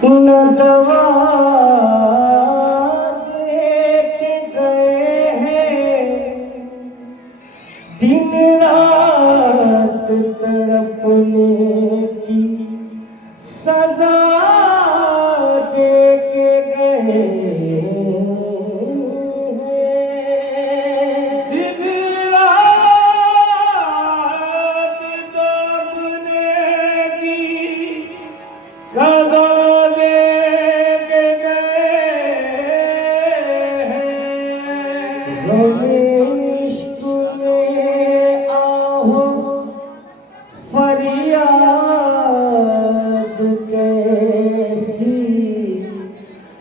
न दवा दे के गए हैं, दिन रात तड़पने की सजा दे के गए हैं। दिन रात तड़पने की सजा इश्क में आहो फरियाद कैसी,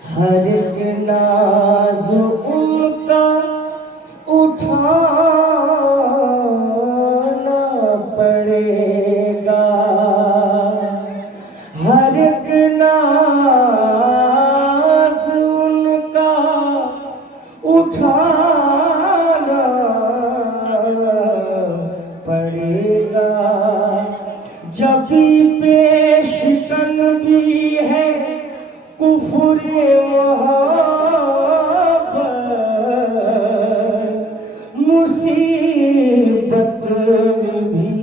हर एक नाज उनका उठाना पड़ेगा, हर एक नाज उनका उठाना पड़ेगा। जब भी पेशकन भी है कुफ्र मोहब्बत, मुसीबत में भी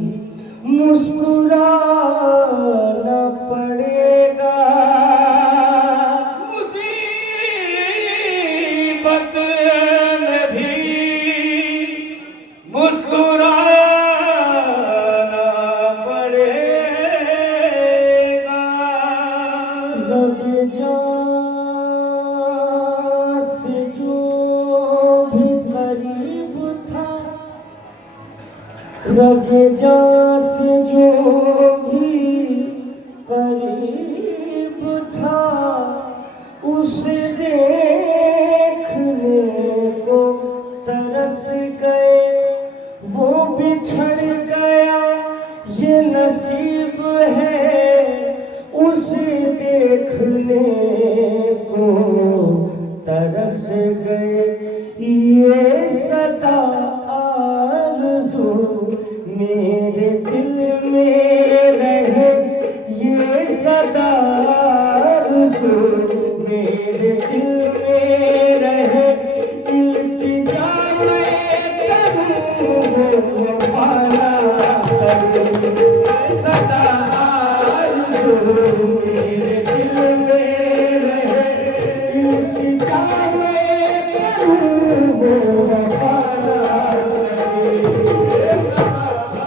मुस्कुराना पड़ेगा। मुसीबत में भी मुस्कुराना पड़ेगा। रग जान से जो भी करीब था, रग जान से जो भी करीब था, उसे देखने को तरस गए। वो बिछड़ गया ये नसीब है, उसे देखने को तरस गए। ये सदा आरज़ू मेरे दिल में रहे, ये सदा आरज़ू मेरे दिल में रहे। इल्तिजा मैं करूं वो वफा ना करे, सदा आरज़ू मेरे दिल में रहे। इल्तिजा मैं करूं वो वफा ना करे, सदा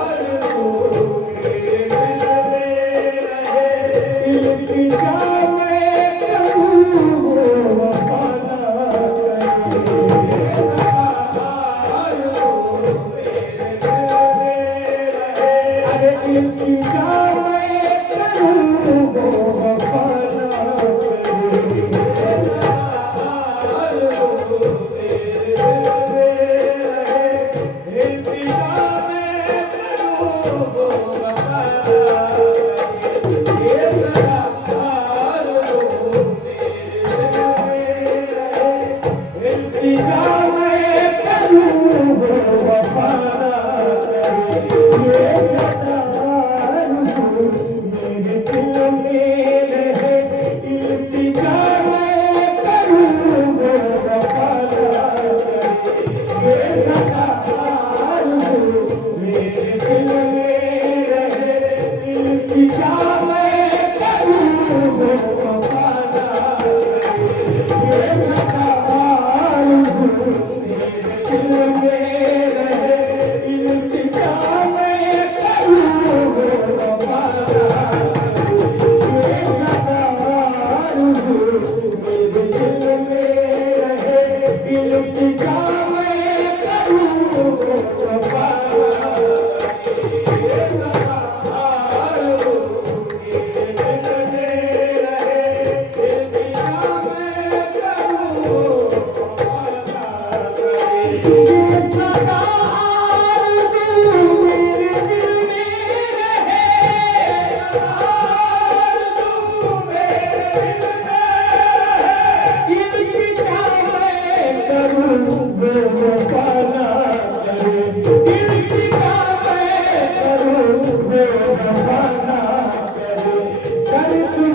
आरज़ू मेरे दिल में रहे। इल्तिजा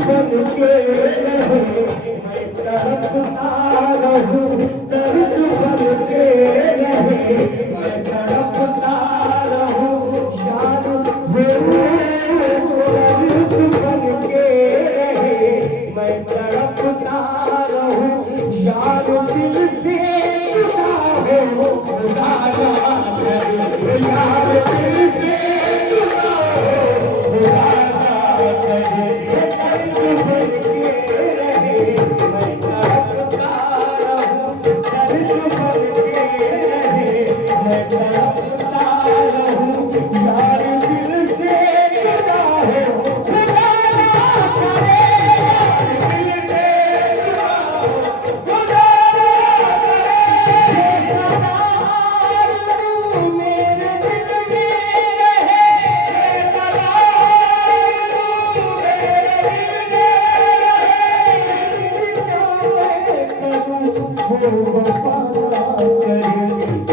बन के रहे मैं तड़पता रहूं, दर्द बन के रहे मैं तड़पता रहूं, यार वो दर्द बन के रहे मैं तड़पता रहूं, यार दिल से जुदा हो खुदा ना करे, यार दिल से जुदा हो खुदा ना करे, दर्द बन के रहे मैं तड़पता रहूं, दर्द बन के रहे मैं तड़पता रहूं, यार दिल से जुदा हो खुदा ना करे, यार दिल से जुदा हो खुदा ना करे, ये सदा आरज़ू मेरे दिल में रहे, ये सदा आरज़ू मेरे दिल में रहे, इल्तिजा मैं करूं वो वफ़ा ना करे,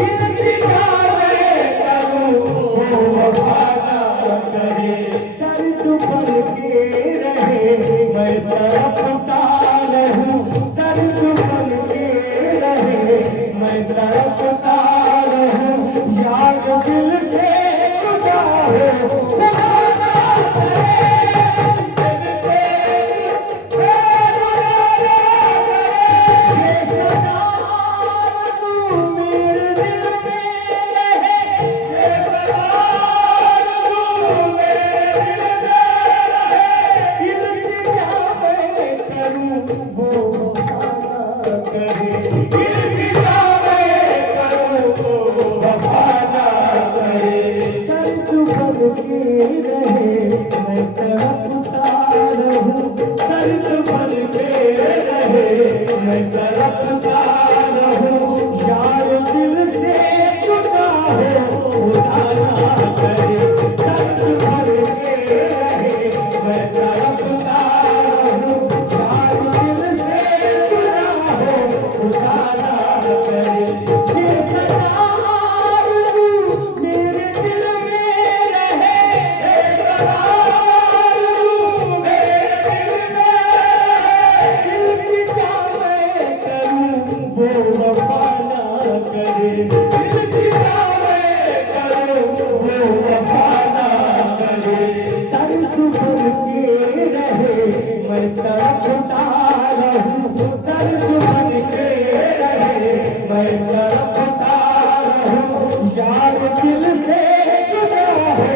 इल्तिजा मैं करूं वो वफ़ा ना करे, दर्द बन के रहे मैं तड़पता रहूं, दर्द बन के रहे मैं तड़पता रहूं, यार दिल से जुदा हो खुदा ना करे, दिल से जुदा ना करे, ये सदा आरज़ू मेरे दिल में रहे, ये सदा आरज़ू मेरे दिल में रहे, इल्तिजा मैं करूं वो वफ़ा ना करे, इल्तिजा मैं करूं वो वफ़ा ना करे, दर्द बन के रहे मैं तड़पता रहूं, दर्द बन के रहे मैं तड़पता रहूं, यार दिल से जुदा हो खुदा ना करे, दर्द बन के रहे मैं तड़पता रहूं, यार दिल से जुदा हो खुदा ना करे, ये सदा आरज़ू मेरे दिल में रहे, ये सदा आरज़ू मेरे दिल में रहे, इल्तिजा मैं करूं वो वफ़ा ना करे, इल्तिजा मैं करूं वो वफ़ा ना करे, दर्द बन के रहे मैं तड़पता रहूं, दर्द बन के रहे मैं तड़पता रहूं, यार दिल से जुदा हो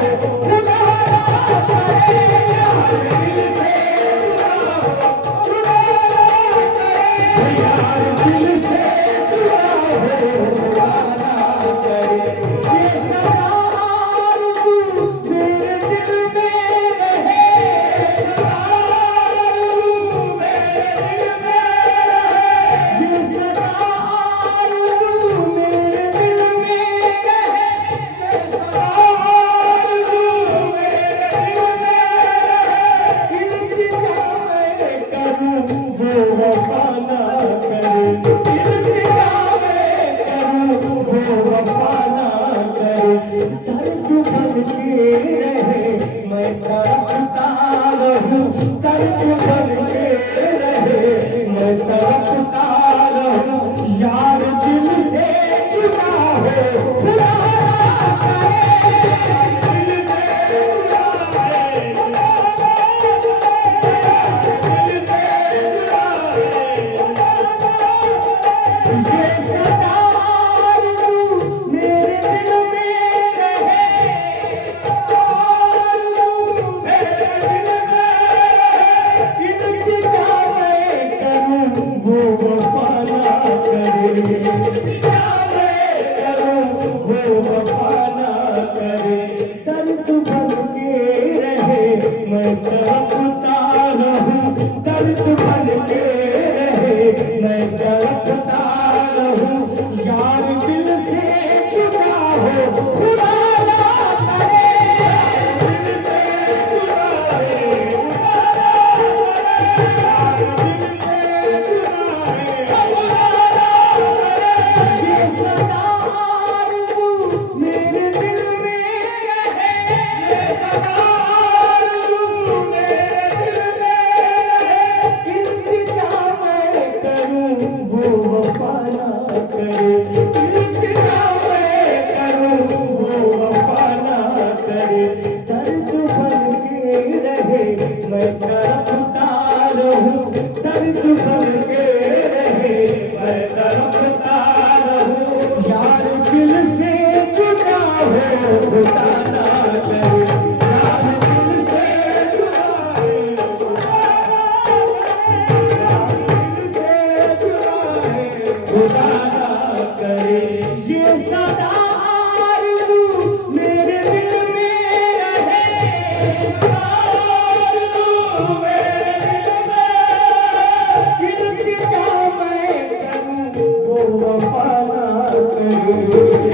खुदा ना करे, यार दिल से जुदा हो खुदा ना करे, यार दिल से जुदा हो खुदा ना करे, ये सदा आरज़ू मेरे दिल में रहे, सदा आरज़ू मेरे दिल में रहे, ये सदा आरज़ू मेरे दिल में रहे, ये सदा आरज़ू मेरे दिल में रहे, इल्तिजा मैं करूं वो वफ़ा ना करे, इल्तिजा मैं करूं वो वफ़ा ना करे, दर्द बन के रहे मैं तड़पता रहूं, दर्द बन के रहे मैं तड़पता रहूं, यार दिल से जुदा हो खुदा ना करे, दिल से जुदा है खुदा ना करे, दिल से जुदा है खुदा ना करे, ये सदा आरज़ू मेरे दिल में रहे, आरज़ू मेरे दिल में रहे, इल्तिजा मैं करूं वो वफ़ा ना करे, इल्तिजा मैं करूं वो वफ़ा ना करे, दर्द बन के रहे मैं तड़पता रहूं, दर्द बन के रहे मैं तड़पता रहूं, यार दिल से जुदा हो खुदा ना करे, दिल से जुदा है खुदा ना करे, यार दिल से जुदा है खुदा ना करे, ये सदा आरज़ू मेरे दिल में रहे, ये सदा आरज़ू मेरे दिल में दर्द बन के रहे मैं तड़पता रहूं, यार दिल से जुदा हो खुदा ना करे, यार दिल से जुदा हो खुदा ना करे। ये सदा आरज़ू मेरे दिल में रहे, आरज़ू मेरे दिल में रहे, इल्तिजा मैं करूं वो वफा ना करे,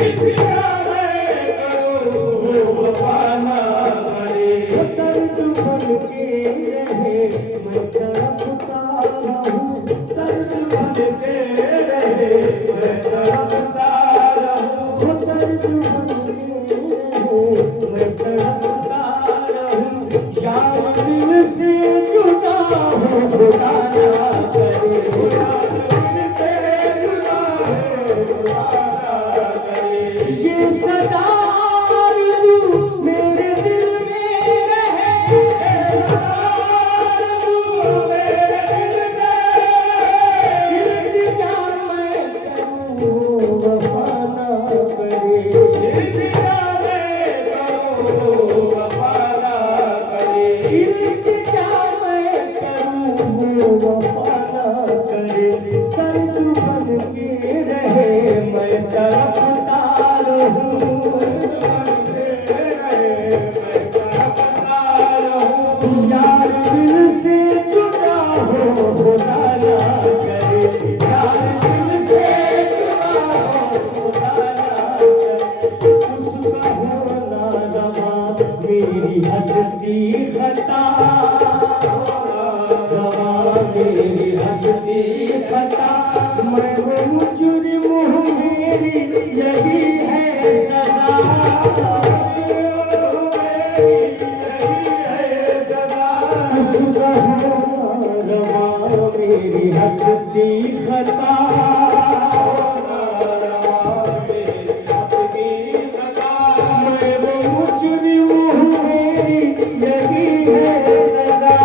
इल्तिजा मैं करूं वो वफा ना करे। वो दर्द बन के रहे मैं तड़पता रहूं, दर्द बन के रहे मैं तड़पता रहूं, वो दर्द बन के रहे मैं तड़पता रहूं, यार दिल से जुदा हो खुदा ना करे, यार दिल से जुदा हो खुदा ना करे। ये सदा आरज़ू मेरे दिल में रहे, आरज़ू मेरे दिल में रहे, इल्तिजा मैं करूं वो वफा ना करे, इल्तिजा मैं करूं वो वफा ना करे, इल्तिजा मैं करूं वो वफा ना करे। दर्द बन के रहे मैं तड़पता रहूं, यार दिल से जुदा हो खुदा ना करे, यार दिल से जुदा हो खुदा ना करे। उसका होना रवा मेरी हंसती खता, रवा मेरी हंसती खता, मैं वो मुजरिम हूँ मेरी यही है सजा, उसका होना रवा मेरी हंसती खता, मैं वो मुजरिम हूँ मेरी यही है सजा,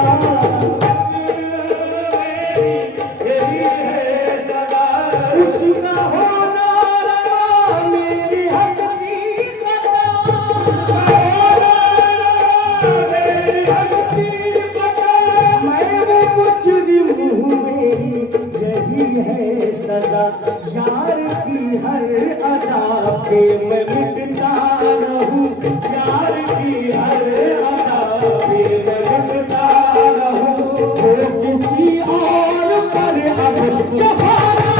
उसका होना रवा मेरी हंसती खता, मेरी हंसती खता, मैं वो मुजरिम हूँ मेरी यही है सजा, यार की हर अदा पे मैं मिटता रहूं, यार की हर अदा पे मैं मिटता रहूं, वो किसी और पर अब जफाना,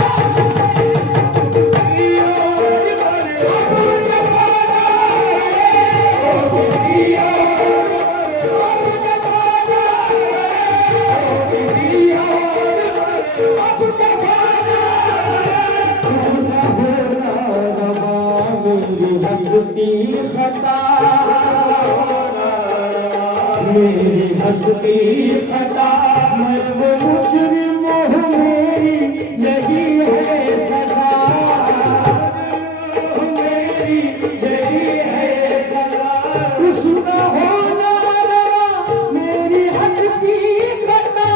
किसी और पर अब जफाना, वो किसी और पर अब जफाना, वो किसी और पर अब जफाना। उसका होना रवा मेरी हंसती खता, मेरी हंसती खता, मैं वो मुजरिम हूँ मेरी यही है सजा, मेरी यही है सजा, उसका होना रवा मेरी हंसती खता,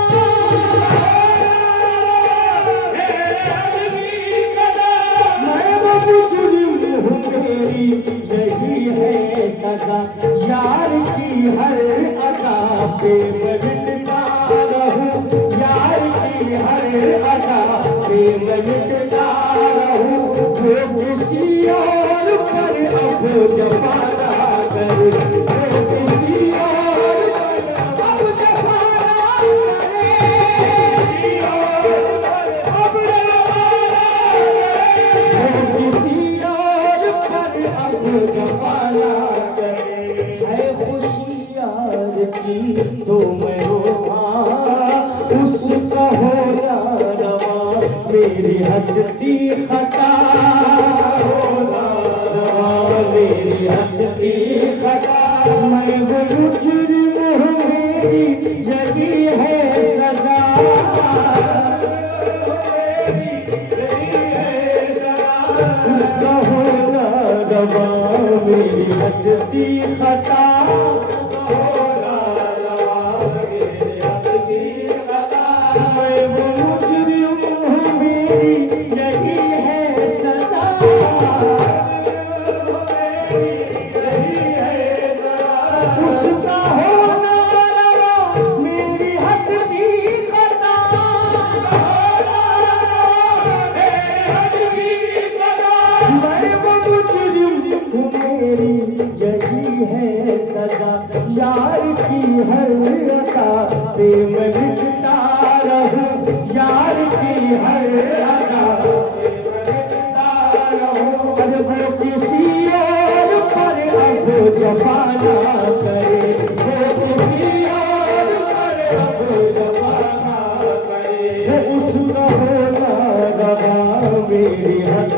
मैं वो मुजरिम हूँ मेरी यही है सजा, यार की हर अदा पे मैं मिटता रहूं, यार की हर अदा पे मैं मिटता रहूं, वो किसी और पर अब जफा ना करे, वो किसी और पर अब जफा ना करे, किसी और पर अब जफा ना करे, वो किसी और पर अब जफा ना करे। है खुशी यार की तो मैं रोवा, उसका होना रवा मेरी हंसती खता, होना रवा मेरी हंसती खता, मैं वो मुजरिम हूँ मेरी यही है सजा, उसका होना रवा मेरी हंसती खता, होना रवा मेरी हंसती खता, मैं वो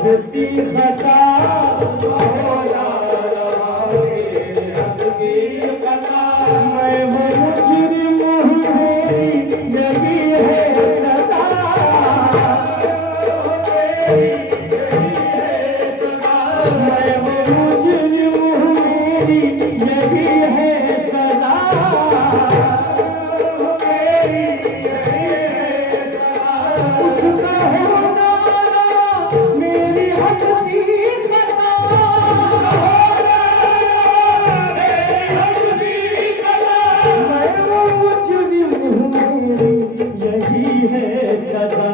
हंसती खता मौला मेरी हंसती खता मैं वो मुजरिम हूँ मेरी यही है सजा मैं वो मुजरिम हूँ मेरी यही है सजा उसका होना मेरी हंसती खता मैं वो मुजरिम हूँ मेरी यही है सजा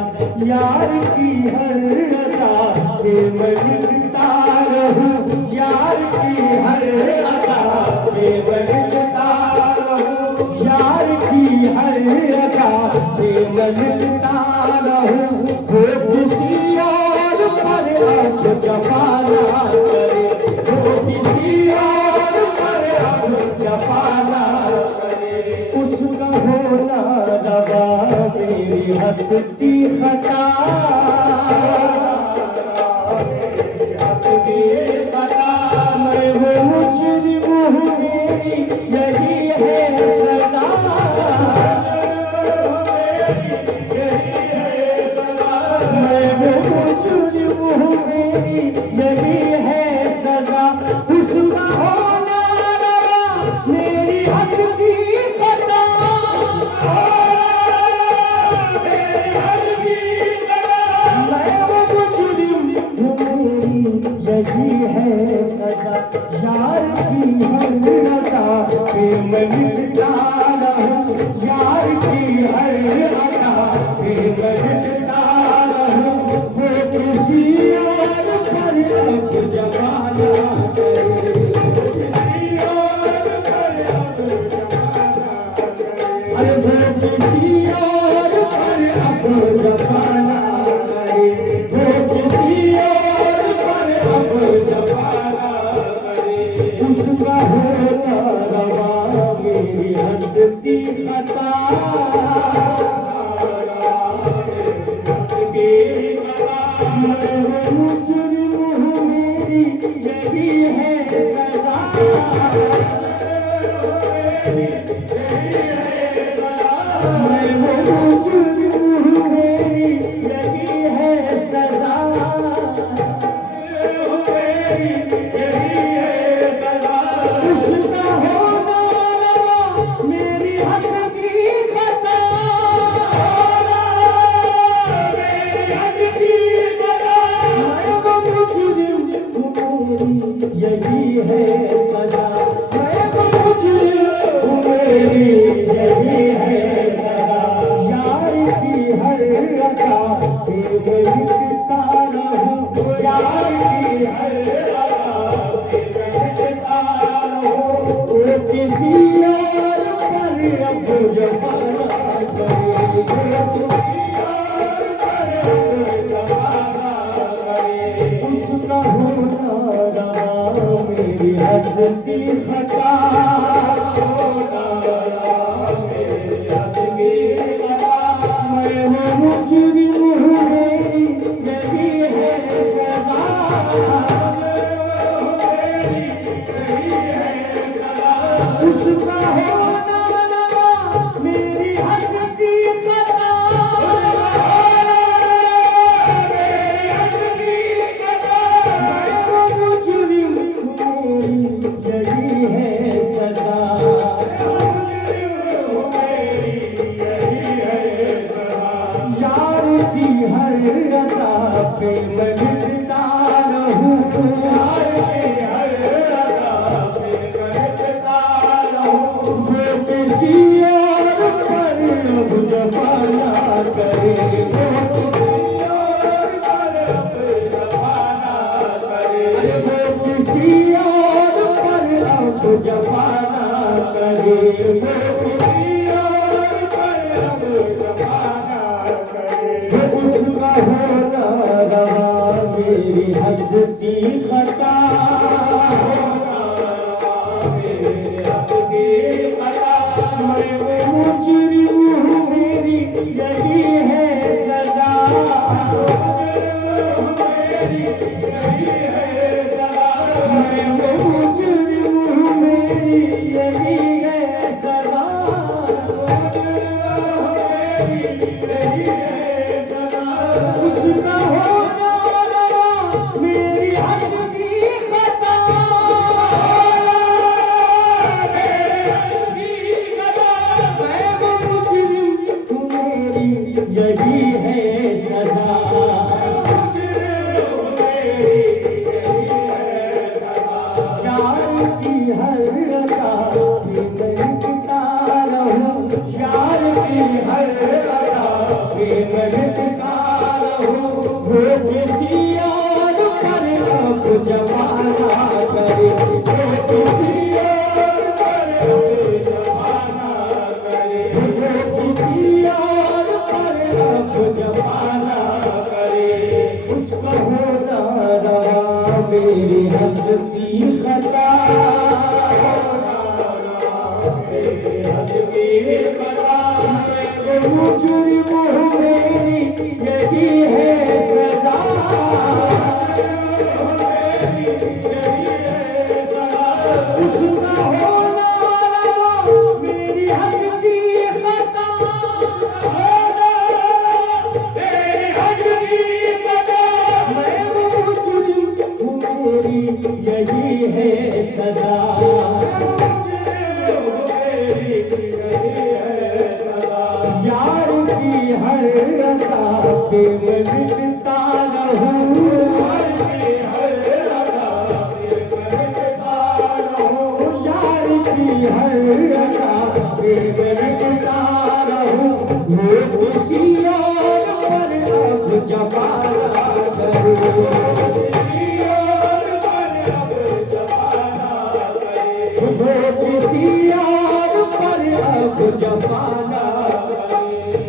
यार की हर अदा पे मैं मिटता रहूं यार की हर अदा पे मैं मिटता रहूं यार की हर अदा पे मैं मिटता रहूं वो किसी और पर अब जफा ना करे वो किसी और पर अब जफा ना करे उसका होना रवा मेरी हंसती खता मैं वो मुजरिम हूँ मेरी यही है सजा मैं वो मुजरिम हूँ मेरी यही है सजा उसका होना रवा मेरी हंसती खता मैं वो मुजरिम हूँ मेरी यही है सजा यार की हर अदा पे मैं मिटता रहूं यार की हर अदा पे मैं मिटता रहूं वो किसी और पर अब जमाना करे किसी और पर अब जमाना करे अरे वो किसी और पर अब जमाना करे वो किसी और पर अब जमाना करे उसका होना रवा मेरी हंसती खता मैं वो मुजरिम हूँ मेरी यही है सजा मैं वो मुजरिम हूँ मेरी यही है सजा उसका होना रवा मेरी हंसती खता मैं वो मुजरिम हूँ मेरी यही है सजा मैं वो मुजरिम हूँ मेरी यही है सजा यार की हर अदा पे मैं मिटता रहूं यार की हर अदा पे मैं मिटता रहूं वो किसी और पर अब जफा ना करे वो किसी और पर अब जफा ना करे उसका होना रवा मेरी हंसती खता होना रवा मेरी हंसती खता मैं वो मुजरिम हूँ मेरी यही है सजा उसका होना रवा मेरी हंसती खता मैं वो मुजरिम हूँ मेरी यही है सजा यार की हर अदा पे मैं मिटता रहूं यार की हर अदा पे मैं मिटता रहूं वो किसी और पर अब जफा ना करे वो किसी और पर अब जफा ना करे वो किसी और पर अब जफा ना करे वो किसी और पर अब जफा ना करे उसका होना रवा मेरी हंसती खता मेरी हंसती खता मैं वो मुजरिम हूँ मेरी यही है सजा मेरी यही है सजा। प्यार की हर अदा पे मैं लिखता रहूं, प्यार की हर अदा पे मैं लिखता रहूं। वो किसी और पर अब जमाना करे, वो किसी और पर अब जमाना करे, वो किसी और पर अब जमाना करे। उसका होना रवा मेरी हस्ती खता, मेरी हस्ती खता। मुजरिम हूँ मेरी यही है सजा, उसका होना रवा मेरी हस्ती खता, मेरी हस्ती खता। मैं मुजरिम हूँ मेरी यही है सजा। यार की हर अदा पे मैं मिटता रहूं, यार की हर अदा पे मैं मिटता रहूं, यार की हर अदा पे मैं मिटता रहूं। वो किसी और पर अब जमाना करे, किसी और पर अब जमाना करे, वो किसी और पर अब जमाना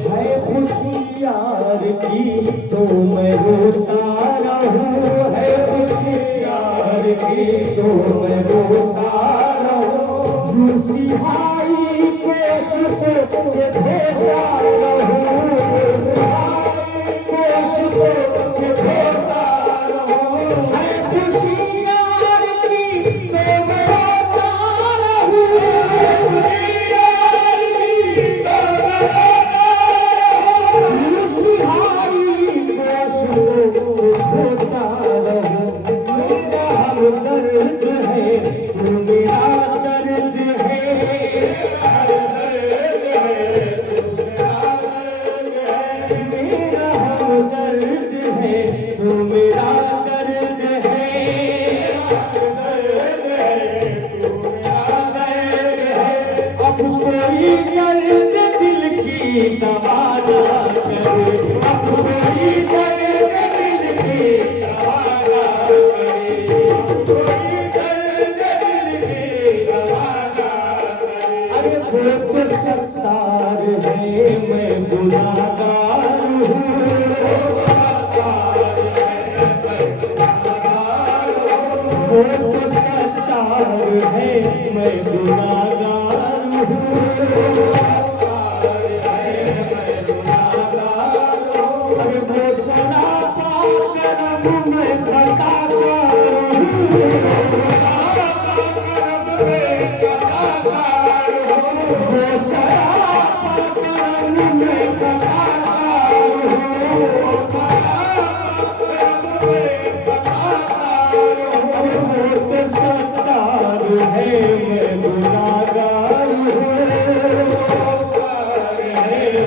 है। खुशी यार की तो मैं रोता रहूं, है खुशी यार की तो मैं रोता रहूं। रूसी भाई को सुखों से धोता रहूं, को सुखों से धोता रहूं। है खुशी यार की तो मैं रोता रहूं, खुशी यार की तो मैं रोता रहूं। सिहारी को से धोता रहूं। मेरा हमदर्द है तू मेरा दर्द है, मेरा हमदर्द है तू मेरा दर्द है, अब कोई दर्द दिल की दवा ना करे, अब कोई दर्द दिल की दवा ना करे, कोई दर्द दिल की दवा ना करे। अरे वो तो सत्तार है मैं गुनाहगार हूँ, वो तो सत्तार है मैं गुनाहगार हूँ। अरे वो सरापा करम मैं खताकार हूँ, वो सरापा करम मैं खताकार हूँ। अरे वो तो सत्तार है मैं गुनाहगार हूँ,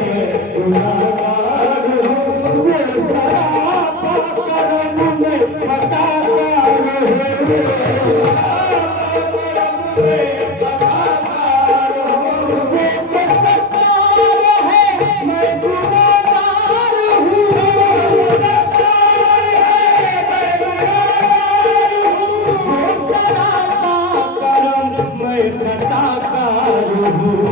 मैं गुनाहगार हूँ। वो सरापा करम मैं खताकार हूँ, वो तो सत्तार है मैं गुनाहगार हूँ, सत्तार है मैं गुनाहगार हूँ। वो सरापा करम मैं खताकार हूँ,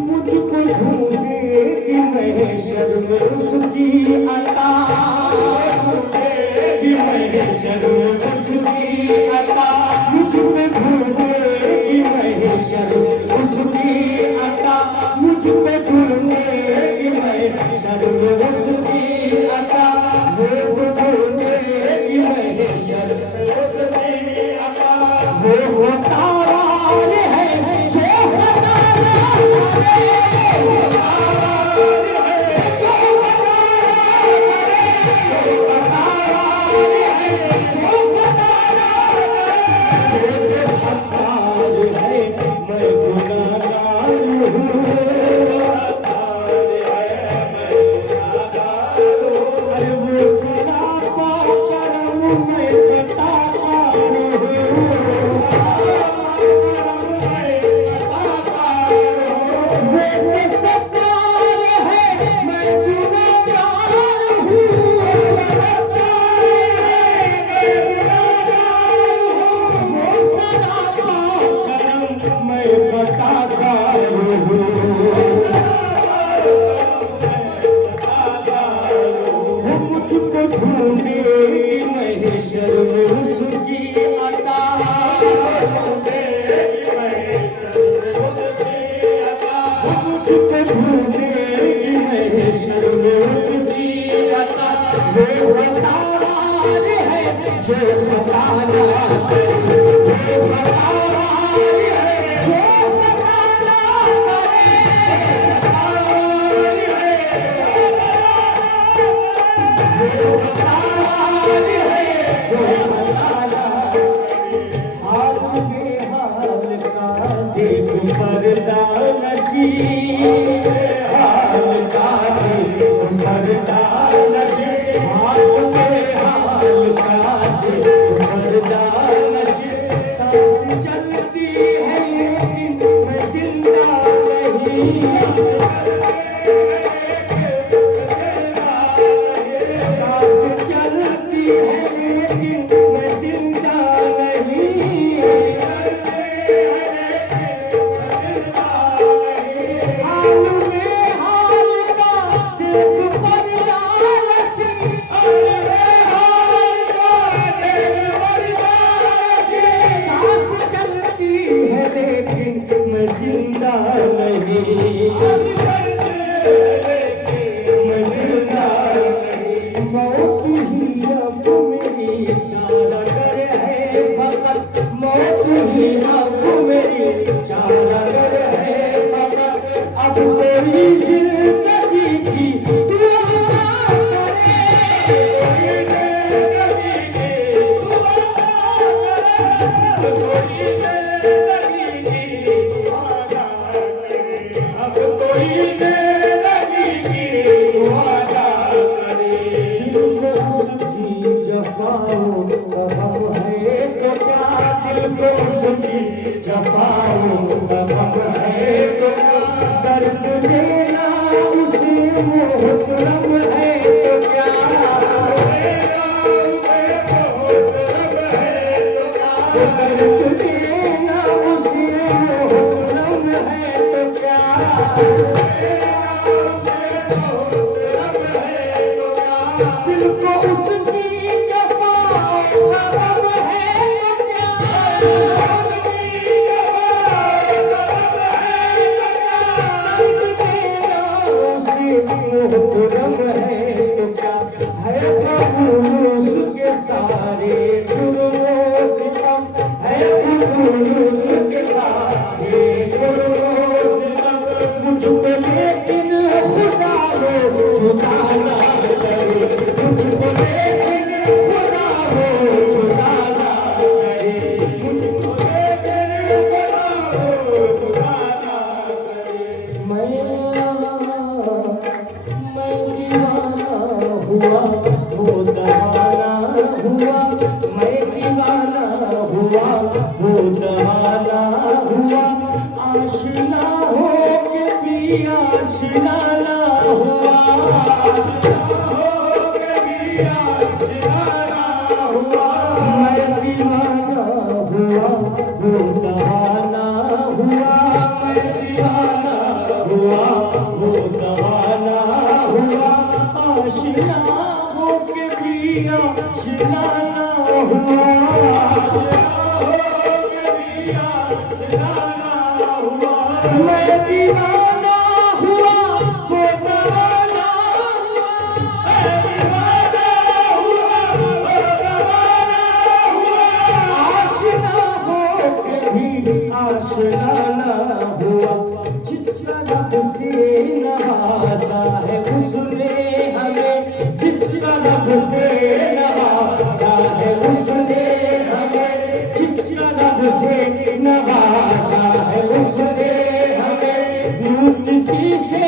मुझको ढूंढेगी महशर में उसकी अता, सदागार हूँ, मुझको ढूंढे महशर में उसकी अता, मुझको ढूंढे महशर में उसकी अता, वो खतावार है जो खता ना करे, वो खतावार है जो खता ना करे, वो खतावार है जो खता ना करे। हाल बेहाल का देख पर्दा नशी, हाल का देख पर्दा नशी, हाल बेहाल का देख पर्दा नशी। सांस चलती है लेकिन मैं जिंदा नहीं, सांस चलती है लेकिन मैं जिंदा नहीं, हाल में हाल का देख पर्दा नशी, हाल में हाल का देख पर्दा नशी। सांस चलती है लेकिन मैं जिंदा नहीं, मैं जिंदा नहीं। मौत ही अब मेरी चारागर है फकत, मौत ही अब मेरी चारागर है फकत। अब कोई जिंदगी की दुआ ना करे, कोई जिंदगी की दुआ ना करे, कोई जिंदगी की दुआ ना करे, अब कोई जिंदगी की दुआ ना करे। दिल को उसकी जफाओं का गम है तो क्या, दिल को उसकी जफाओं का गम है तो क्या, दर्द देना उसे मोहतरम है तो क्या, दर्द देना उसे मोहतरम है तो क्या, दिल को उसकी जफाओं का गम है तो क्या, दर्द देना उसे मोहतरम है तो क्या। है कबूल उसके सारे जुर्मों सितम, है कबूल उसके सारे जुर्मों सितम, मुझको लेकिन खुदा हो जुदा ना करे, मुझको लेकिन खुदा हो जुदा ना करे, मुझको लेकिन खुदा हो जुदा ना करे। मैं दीवाना हुआ वो दवाना हुआ, मैं दीवाना हुआ वो दवाना हुआ, आशिना हो के भी आशिना ना हुआ, आशिना हो के भी आशिना ना हुआ। मैं दीवाना हुआ वो दवाना हुआ, मैं दीवाना हुआ वो दवाना हुआ, आशिना हो के भी आशिना ना हुआ, आशिना हो के भी आशिना ना हुआ। मैं दीवाना हुआ वो दवाना हुआ, मैं दीवाना हुआ वो दवाना हुआ, आशिना हो के भी आशिना ना हुआ। जिसका रब से नवाजा है उसने हमें, जिसका रब से नवाजा है उसने हमें, जिसका रब से नवाजा है उसने हमें। यूं किसी से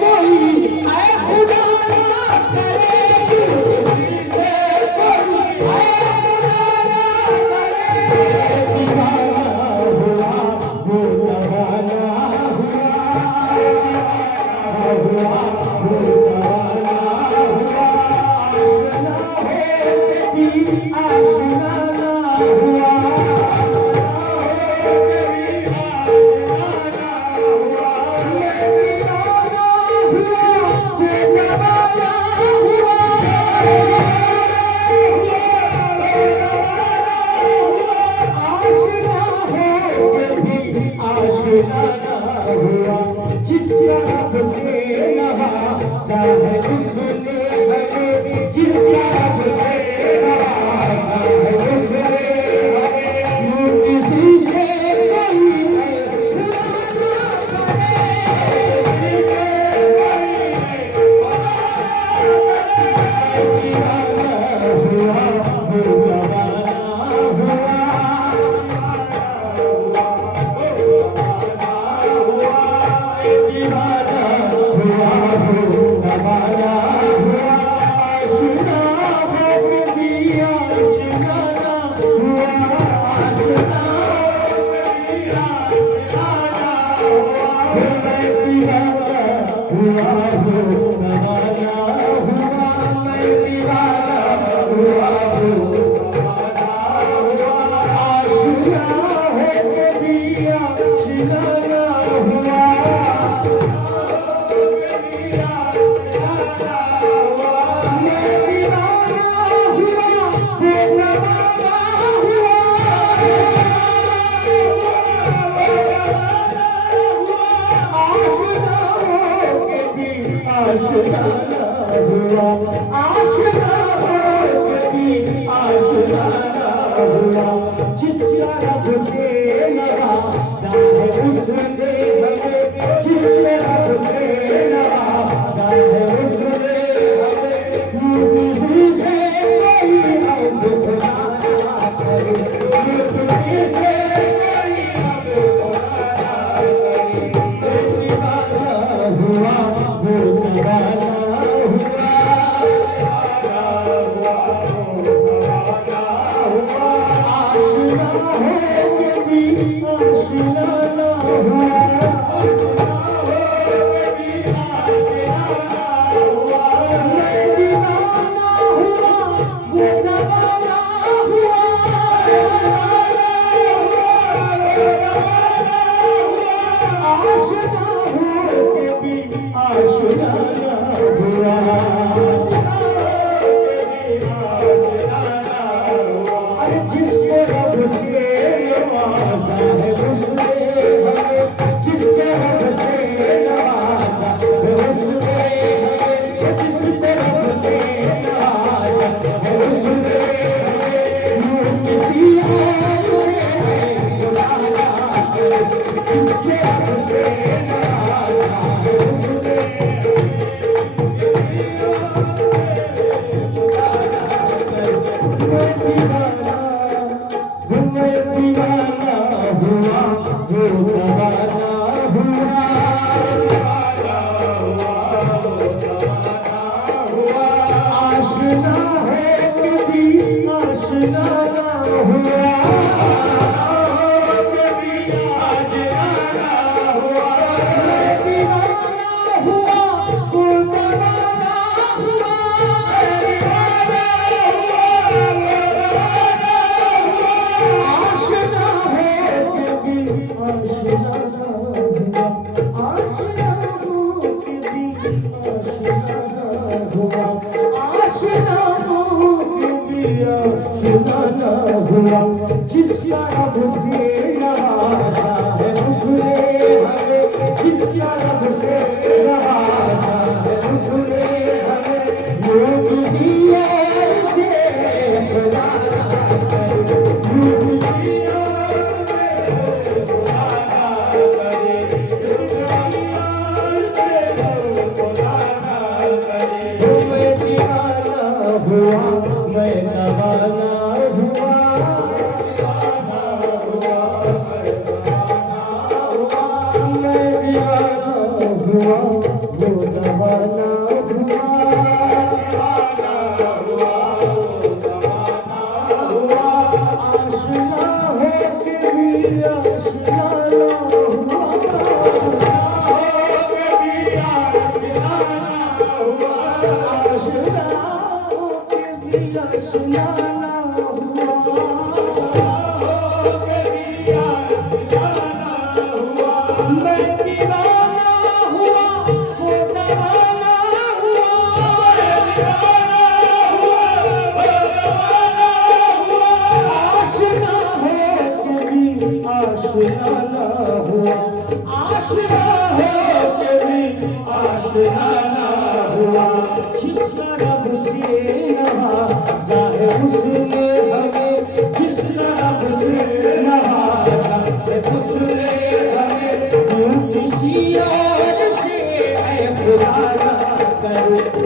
कोई ऐ खुदा ना करे, यूं किसी से कोई ऐ खुदा ना करे। दीवाना हुआ वो दवाना हुआ, आशना ना हुआ, जिसका रब से नवाजा है उसने हमें, जिसका रब से नवाजा है उसने हमें, यूं किसी से कोई जिसका रब से नवाजा है उसने हमें, जिसका रब से नवाजा है उसने हमें, यूं किसी और से खुदा ना करे, यूं किसी और से खुदा ना करे, खुदा ना करे। मैं दीवाना हुआ, मैं दीवाना हुआ, वो दवाना हुआ, आशना हो के भी आशना ना हुआ, आशना हो के भी आशना ना हुआ, मैं दीवाना हुआ, वो दवाना हुआ, आशना हो के भी आशना ना हुआ। आशना हो के भी आशना ना हुआ। जिसका रब से नवाजा है उसने हमें, जिसका रब से नवाजा है उसने हमें, यूं किसी और से ऐ खुदा ना कर